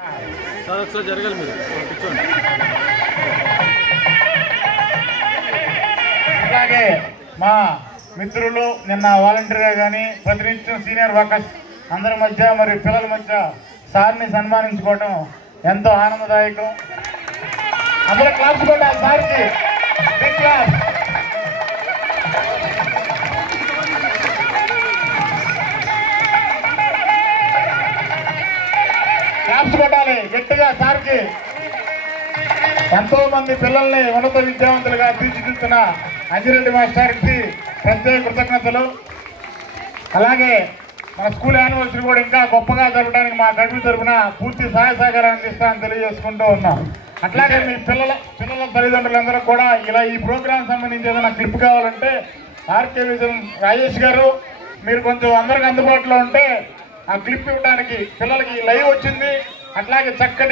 Sir ఒకసారి జరగాలి మీరు. కూర్చోండి. అలాగే మా మిత్రులు నిన్న వాలంటీర్గా కానీ ప్రతినిత్యం సీనియర్ వర్కర్స్ అందరి మధ్య మరి పిల్లల మధ్య సార్ని సన్మానించుకోవటం ఎంతో ఆనందదాయకం. అందరూ క్లాస్ కూడా సార్కి క్లాస్ క్లాప్స్ కొట్టాలి గట్టిగా సార్కి. ఎంతో మంది పిల్లల్ని ఉన్నత విద్యావంతులుగా తీర్చిదిద్దుతున్న అంజిరెడ్డి మాస్టర్కి ప్రత్యేక కృతజ్ఞతలు. అలాగే మన స్కూల్ యానివర్సరీ కూడా ఇంకా గొప్పగా జరగడానికి మా గడుపు తరఫున పూర్తి సహాయ సహకారాన్ని అందిస్తామని తెలియజేసుకుంటూ ఉన్నాం. అట్లాగే మీ పిల్లల పిల్లల తల్లిదండ్రులందరూ కూడా ఇలా ఈ ప్రోగ్రాం సంబంధించి ఏదైనా క్లిప్ కావాలంటే ఆర్కే విజన్ రాజేష్ గారు మీరు కొంచెం అందరికి అందుబాటులో ఉంటే ఆ క్లిప్ ఇవ్వడానికి పిల్లలకి లైవ్ వచ్చింది. అట్లాగే చక్కటి